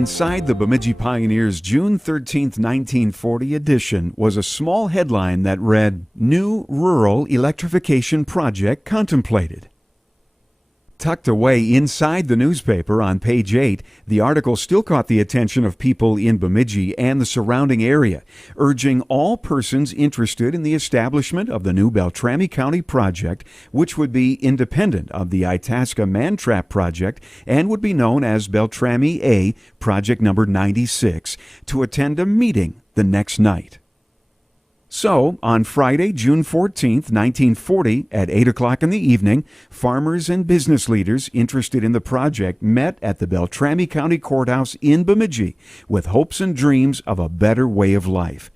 Inside the Bemidji Pioneer's June 13, 1940 edition was a small headline that read, "New Rural Electrification Project Contemplated." Tucked away inside the newspaper on page 8, the article still caught the attention of people in Bemidji and the surrounding area, urging all persons interested in the establishment of the new Beltrami County project, which would be independent of the Itasca Man-Trap project and would be known as Beltrami A, project number 96, to attend a meeting the next night. So, on Friday, June 14, 1940, at 8 o'clock in the evening, farmers and business leaders interested in the project met at the Beltrami County Courthouse in Bemidji with hopes and dreams of a better way of life.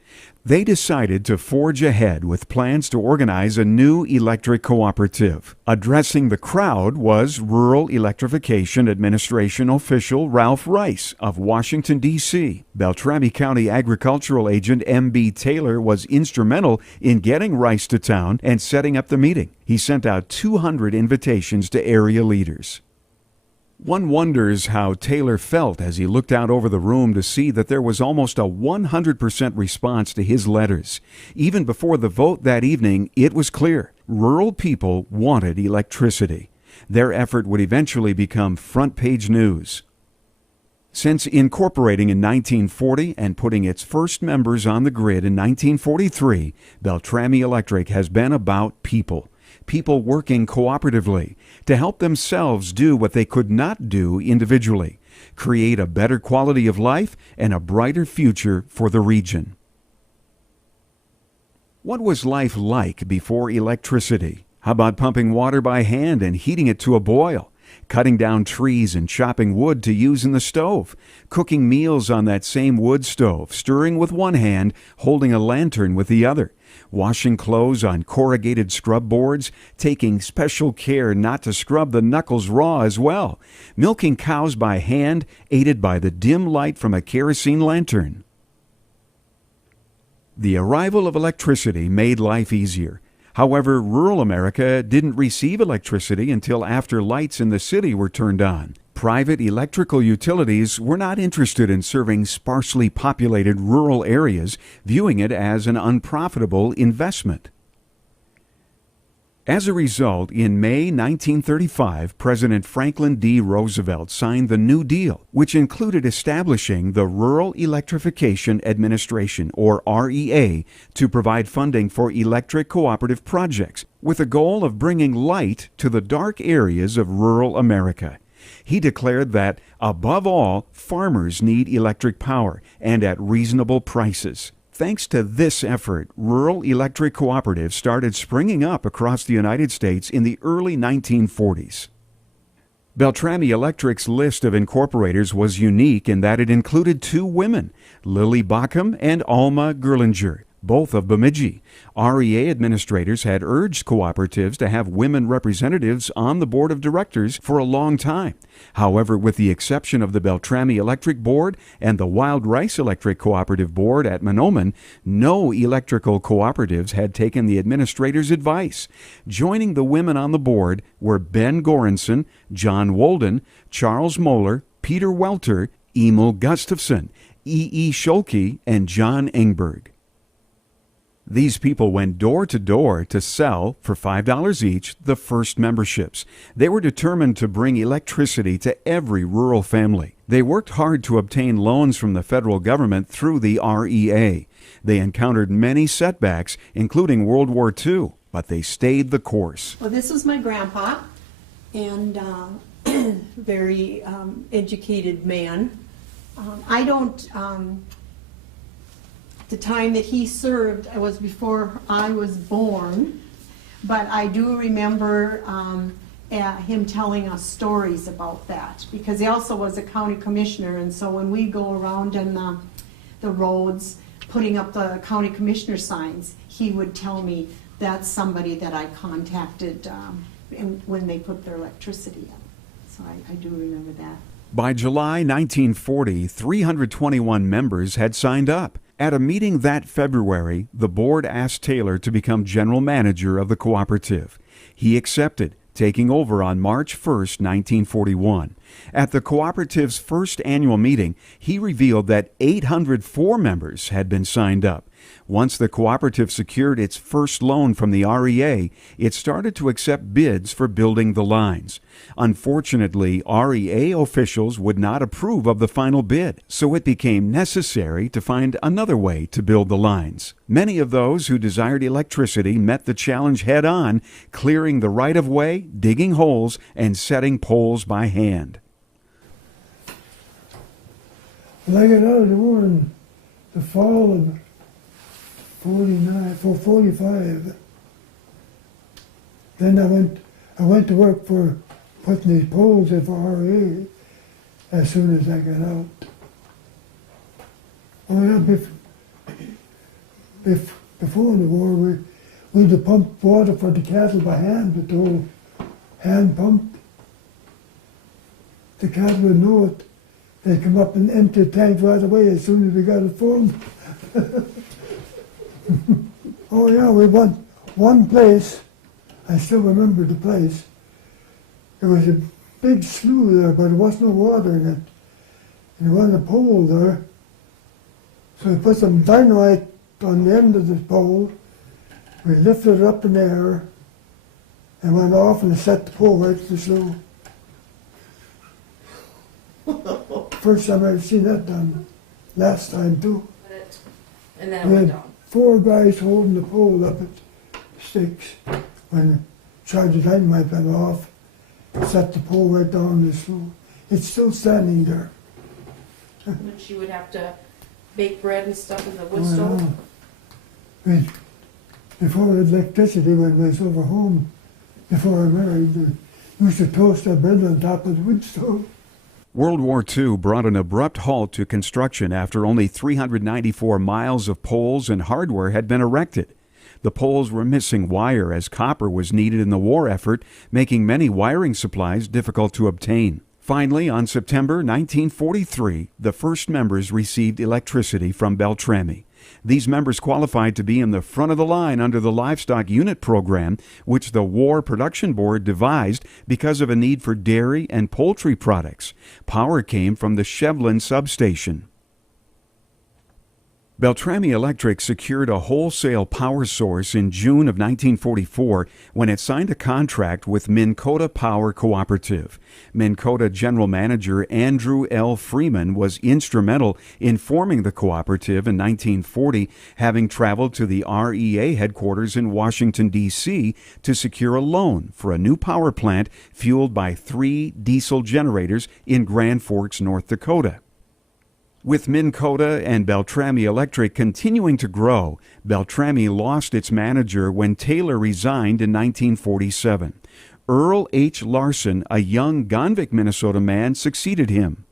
They decided to forge ahead with plans to organize a new electric cooperative. Addressing the crowd was Rural Electrification Administration official Ralph Rice of Washington, D.C. Beltrami County Agricultural Agent M.B. Taylor was instrumental in getting Rice to town and setting up the meeting. He sent out 200 invitations to area leaders. One wonders how Taylor felt as he looked out over the room to see that there was almost a 100% response to his letters. Even before the vote that evening, it was clear. Rural people wanted electricity. Their effort would eventually become front-page news. Since incorporating in 1940 and putting its first members on the grid in 1943, Beltrami Electric has been about people. People working cooperatively to help themselves do what they could not do individually, create a better quality of life and a brighter future for the region. What was life like before electricity? How about pumping water by hand and heating it to a boil? Cutting down trees and chopping wood to use in the stove, cooking meals on that same wood stove, stirring with one hand, holding a lantern with the other, washing clothes on corrugated scrub boards, taking special care not to scrub the knuckles raw as well, milking cows by hand, aided by the dim light from a kerosene lantern. The arrival of electricity made life easier. However, rural America didn't receive electricity until after lights in the city were turned on. Private electrical utilities were not interested in serving sparsely populated rural areas, viewing it as an unprofitable investment. As a result, in May 1935, President Franklin D. Roosevelt signed the New Deal, which included establishing the Rural Electrification Administration, or REA, to provide funding for electric cooperative projects, with the goal of bringing light to the dark areas of rural America. He declared that, above all, farmers need electric power, and at reasonable prices. Thanks to this effort, rural electric cooperatives started springing up across the United States in the early 1940s. Beltrami Electric's list of incorporators was unique in that it included two women, Lily Bockham and Alma Gerlinger, both of Bemidji. REA administrators had urged cooperatives to have women representatives on the board of directors for a long time. However, with the exception of the Beltrami Electric Board and the Wild Rice Electric Cooperative Board at Mahnomen, no electrical cooperatives had taken the administrators' advice. Joining the women on the board were Ben Goranson, John Wolden, Charles Moeller, Peter Welter, Emil Gustafson, E. Scholke, and John Engberg. These people went door to door to sell, for $5 each, the first memberships. They were determined to bring electricity to every rural family. They worked hard to obtain loans from the federal government through the REA. They encountered many setbacks, including World War II, but they stayed the course. Well, this was my grandpa, and very educated man. The time that he served was before I was born, but I do remember him telling us stories about that, because he also was a county commissioner, and so when we go around in the roads putting up the county commissioner signs, he would tell me that's somebody that I contacted when they put their electricity in. So I do remember that. By July 1940, 321 members had signed up. At a meeting that February, the board asked Taylor to become general manager of the cooperative. He accepted, taking over on March 1, 1941. At the cooperative's first annual meeting, he revealed that 804 members had been signed up. Once the cooperative secured its first loan from the REA, it started to accept bids for building the lines. Unfortunately, REA officials would not approve of the final bid, so it became necessary to find another way to build the lines. Many of those who desired electricity met the challenge head-on, clearing the right-of-way, digging holes, and setting poles by hand. When I got out of the war in the fall of 45, then I went to work for putting these poles in for RA as soon as I got out. Oh yeah, before the war, we had to pump water for the cattle by hand with the old hand pump. The cattle would know it. They'd come up and empty the tank right away as soon as we got it full. Oh yeah, we went one place, I still remember the place. There was a big slough there, but there was no water in it. And there was a pole there. So we put some dynamite on the end of the pole, we lifted it up in the air, and went off and set the pole right to the slough. First time I've seen that done. Last time too. And then it went down. 4 guys holding the pole up at sticks. When the charge of dynamite went off, set the pole right down the slough. It's still standing there. When she would have to bake bread and stuff in the wood stove. Before the electricity, when I was over home, before I married, we used to toast our bread on top of the wood stove. World War II brought an abrupt halt to construction after only 394 miles of poles and hardware had been erected. The poles were missing wire as copper was needed in the war effort, making many wiring supplies difficult to obtain. Finally, on September 1943, the first members received electricity from Beltrami. These members qualified to be in the front of the line under the Livestock Unit Program, which the War Production Board devised because of a need for dairy and poultry products. Power came from the Shevlin substation. Beltrami Electric secured a wholesale power source in June of 1944 when it signed a contract with Minn Kota Power Cooperative. Minn Kota General Manager Andrew L. Freeman was instrumental in forming the cooperative in 1940, having traveled to the REA headquarters in Washington, D.C. to secure a loan for a new power plant fueled by 3 diesel generators in Grand Forks, North Dakota. With Minn Kota and Beltrami Electric continuing to grow, Beltrami lost its manager when Taylor resigned in 1947. Earl H. Larson, a young Gonvick, Minnesota man, succeeded him.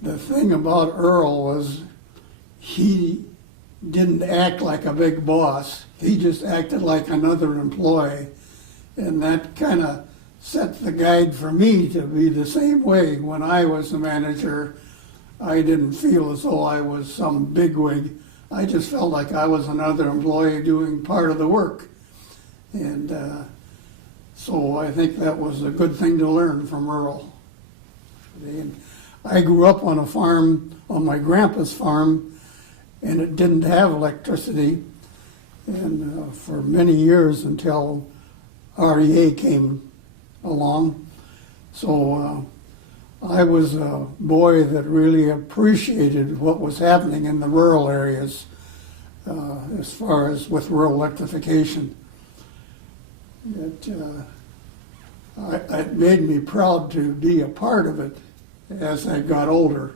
The thing about Earl was he didn't act like a big boss. He just acted like another employee. And that kind of set the guide for me to be the same way. When I was the manager, I didn't feel as though I was some bigwig. I just felt like I was another employee doing part of the work. And so I think that was a good thing to learn from Earl. And I grew up on a farm, on my grandpa's farm, and it didn't have electricity. And for many years until REA came along. So I was a boy that really appreciated what was happening in the rural areas as far as with rural electrification. It made me proud to be a part of it as I got older.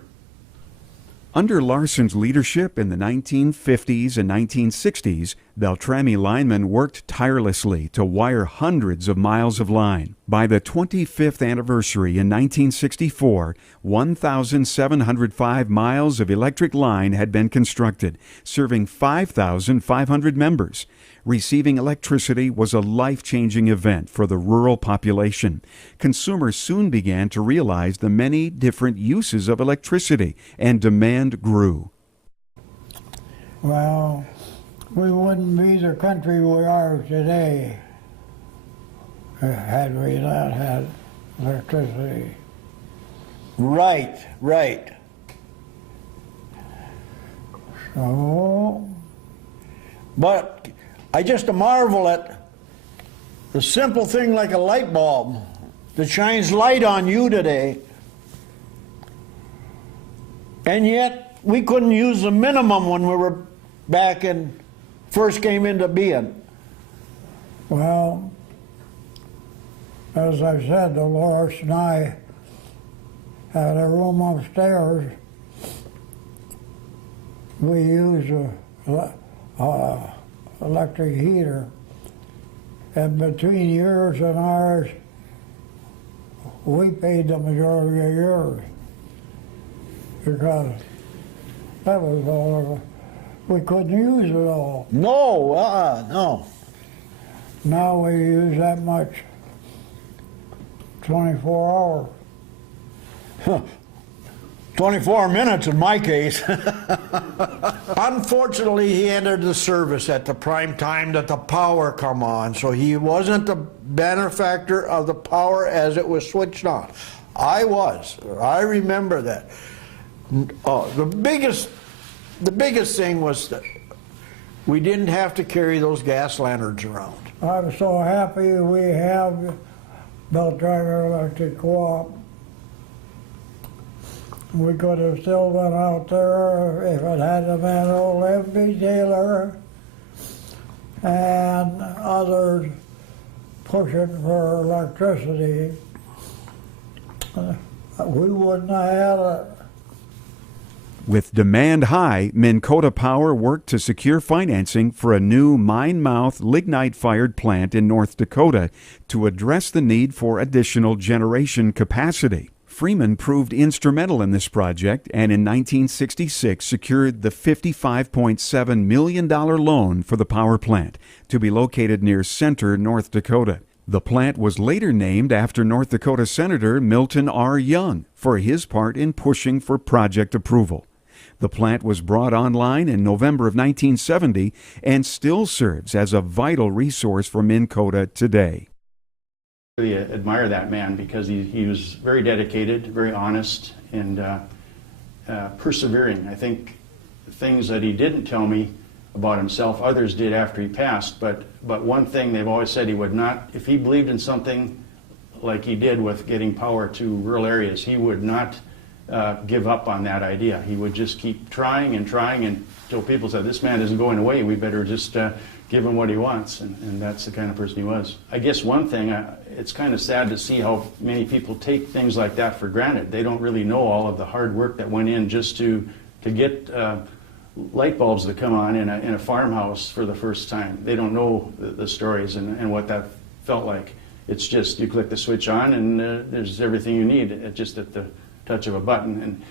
Under Larson's leadership in the 1950s and 1960s, Beltrami linemen worked tirelessly to wire hundreds of miles of line. By the 25th anniversary in 1964, 1,705 miles of electric line had been constructed, serving 5,500 members. Receiving electricity was a life-changing event for the rural population. Consumers soon began to realize the many different uses of electricity, and demand grew. Well, we wouldn't be the country we are today had we not had electricity. Right, right. So, But I just marvel at the simple thing like a light bulb that shines light on you today, and yet we couldn't use the minimum when we were back and first came into being. well, as I said, Dolores and I had a room upstairs. We used a electric heater, and between yours and ours, we paid the majority of yours because that was all. We couldn't use it all. No, no. Now we use that much 24 hours. 24 minutes in my case. Unfortunately, he entered the service at the prime time that the power come on, so he wasn't the benefactor of the power as it was switched on. I was. I remember that. The biggest thing was that we didn't have to carry those gas lanterns around. I'm so happy we have Beltran Electric Co-op. We could have still been out there if it hadn't been old M.B. Taylor and others pushing for electricity. We wouldn't have had it. With demand high, Minn Kota Power worked to secure financing for a new mine-mouth lignite-fired plant in North Dakota to address the need for additional generation capacity. Freeman proved instrumental in this project and in 1966 secured the $55.7 million loan for the power plant to be located near Center, North Dakota. The plant was later named after North Dakota Senator Milton R. Young for his part in pushing for project approval. The plant was brought online in November of 1970 and still serves as a vital resource for Minn Kota today. I really admire that man because he was very dedicated, very honest, and persevering. I think things that he didn't tell me about himself, others did after he passed, but one thing they've always said, he would not, if he believed in something like he did with getting power to rural areas, he would not give up on that idea. He would just keep trying until people said, this man isn't going away, we better just give him what he wants, and that's the kind of person he was. I guess one thing, it's kind of sad to see how many people take things like that for granted. They don't really know all of the hard work that went in just to get light bulbs to come on in a farmhouse for the first time. They don't know the stories and what that felt like. It's just you click the switch on and there's everything you need just at the touch of a button. And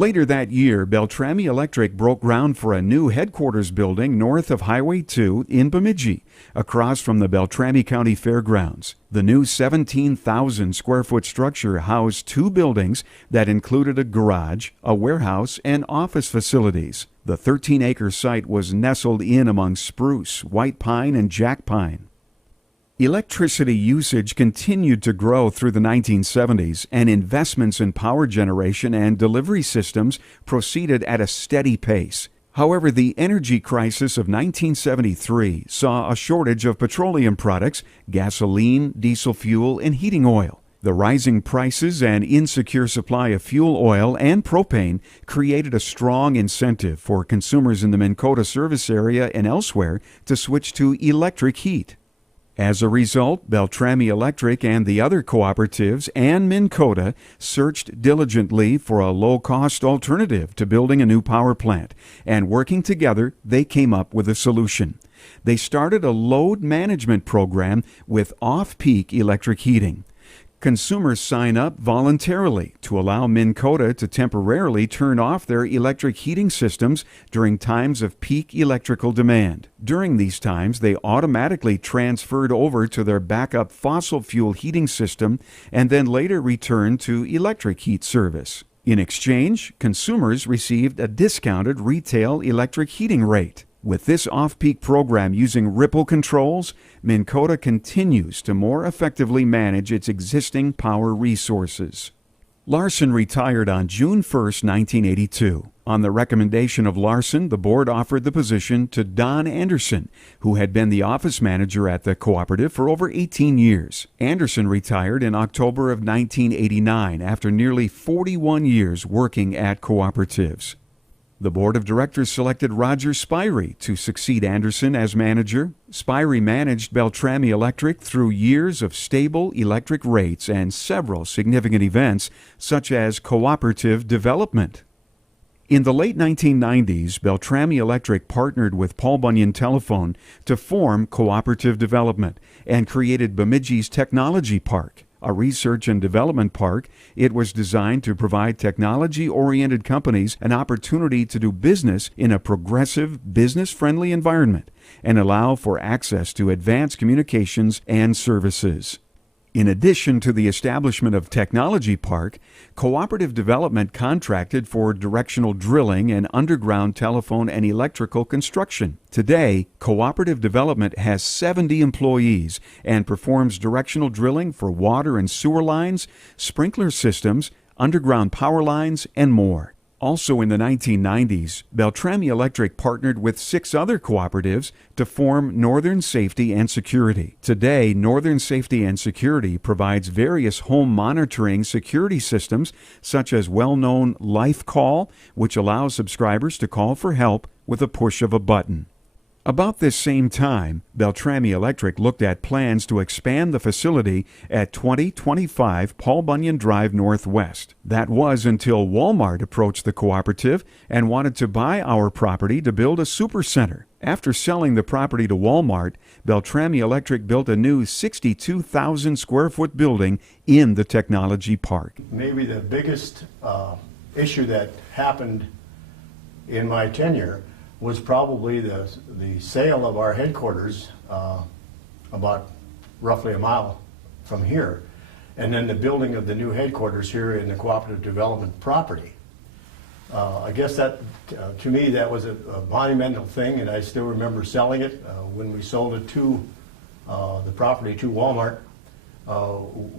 later that year, Beltrami Electric broke ground for a new headquarters building north of Highway 2 in Bemidji, across from the Beltrami County Fairgrounds. The new 17,000 square foot structure housed two buildings that included a garage, a warehouse, and office facilities. The 13-acre site was nestled in among spruce, white pine, and jack pine. Electricity usage continued to grow through the 1970s, and investments in power generation and delivery systems proceeded at a steady pace. However, the energy crisis of 1973 saw a shortage of petroleum products, gasoline, diesel fuel, and heating oil. The rising prices and insecure supply of fuel oil and propane created a strong incentive for consumers in the Minn Kota service area and elsewhere to switch to electric heat. As a result, Beltrami Electric and the other cooperatives and Minn Kota searched diligently for a low-cost alternative to building a new power plant, and working together, they came up with a solution. They started a load management program with off-peak electric heating. Consumers sign up voluntarily to allow Minn Kota to temporarily turn off their electric heating systems during times of peak electrical demand. During these times, they automatically transferred over to their backup fossil fuel heating system and then later returned to electric heat service. In exchange, consumers received a discounted retail electric heating rate. With this off-peak program using ripple controls, Minn Kota continues to more effectively manage its existing power resources. Larson retired on June 1, 1982. On the recommendation of Larson, the board offered the position to Don Anderson, who had been the office manager at the cooperative for over 18 years. Anderson retired in October of 1989 after nearly 41 years working at cooperatives. The board of directors selected Roger Spirey to succeed Anderson as manager. Spirey managed Beltrami Electric through years of stable electric rates and several significant events, such as cooperative development. In the late 1990s, Beltrami Electric partnered with Paul Bunyan Telephone to form cooperative development and created Bemidji's Technology Park, a research and development park. It was designed to provide technology-oriented companies an opportunity to do business in a progressive, business-friendly environment and allow for access to advanced communications and services. In addition to the establishment of Technology Park, Cooperative Development contracted for directional drilling and underground telephone and electrical construction. Today, Cooperative Development has 70 employees and performs directional drilling for water and sewer lines, sprinkler systems, underground power lines, and more. Also in the 1990s, Beltrami Electric partnered with 6 other cooperatives to form Northern Safety and Security. Today, Northern Safety and Security provides various home monitoring security systems, such as well-known Life Call, which allows subscribers to call for help with a push of a button. About this same time, Beltrami Electric looked at plans to expand the facility at 2025 Paul Bunyan Drive Northwest. That was until Walmart approached the cooperative and wanted to buy our property to build a supercenter. After selling the property to Walmart, Beltrami Electric built a new 62,000 square foot building in the technology park. Maybe the biggest issue that happened in my tenure was probably the sale of our headquarters about roughly a mile from here, and then the building of the new headquarters here in the cooperative development property. I guess that, to me, that was a monumental thing, and I still remember selling it. When we sold it to the property to Walmart,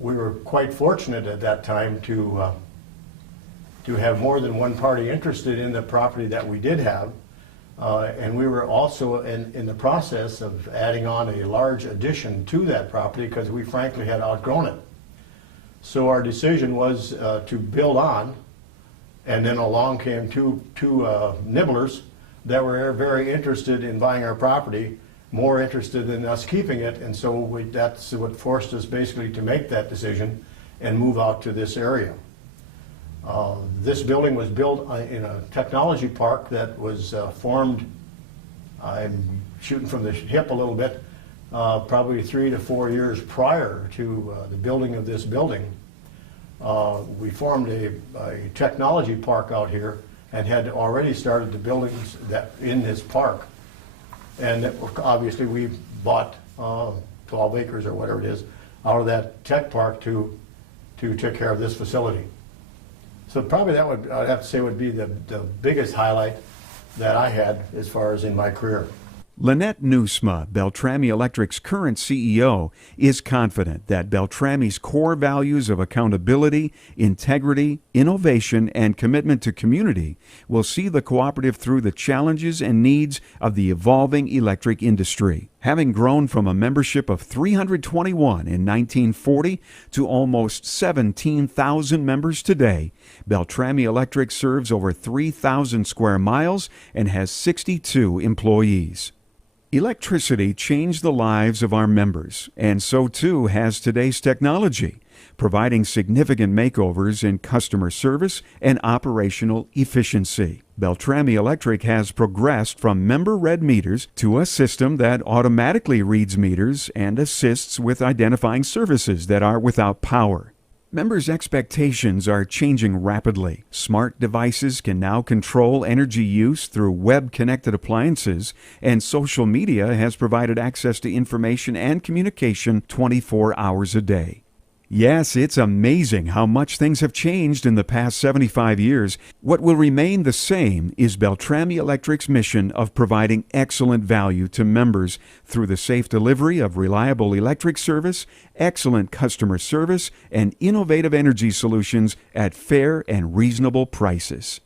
we were quite fortunate at that time to have more than one party interested in the property that we did have. And we were also in the process of adding on a large addition to that property because we frankly had outgrown it. So our decision was to build on, and then along came two nibblers that were very interested in buying our property, more interested in us keeping it, and so that's what forced us basically to make that decision and move out to this area. This building was built in a technology park that was formed, I'm shooting from the hip a little bit, probably 3 to 4 years prior to the building of this building. We formed a technology park out here and had already started the buildings that in this park. And obviously we bought 12 acres or whatever it is out of that tech park to take care of this facility. So probably that would, I'd have to say, would be the biggest highlight that I had as far as in my career. Lynette Nusma, Beltrami Electric's current CEO, is confident that Beltrami's core values of accountability, integrity, innovation, and commitment to community will see the cooperative through the challenges and needs of the evolving electric industry. Having grown from a membership of 321 in 1940 to almost 17,000 members today, Beltrami Electric serves over 3,000 square miles and has 62 employees. Electricity changed the lives of our members, and so too has today's technology, providing significant makeovers in customer service and operational efficiency. Beltrami Electric has progressed from member-read meters to a system that automatically reads meters and assists with identifying services that are without power. Members' expectations are changing rapidly. Smart devices can now control energy use through web-connected appliances, and social media has provided access to information and communication 24 hours a day. Yes, it's amazing how much things have changed in the past 75 years. What will remain the same is Beltrami Electric's mission of providing excellent value to members through the safe delivery of reliable electric service, excellent customer service, and innovative energy solutions at fair and reasonable prices.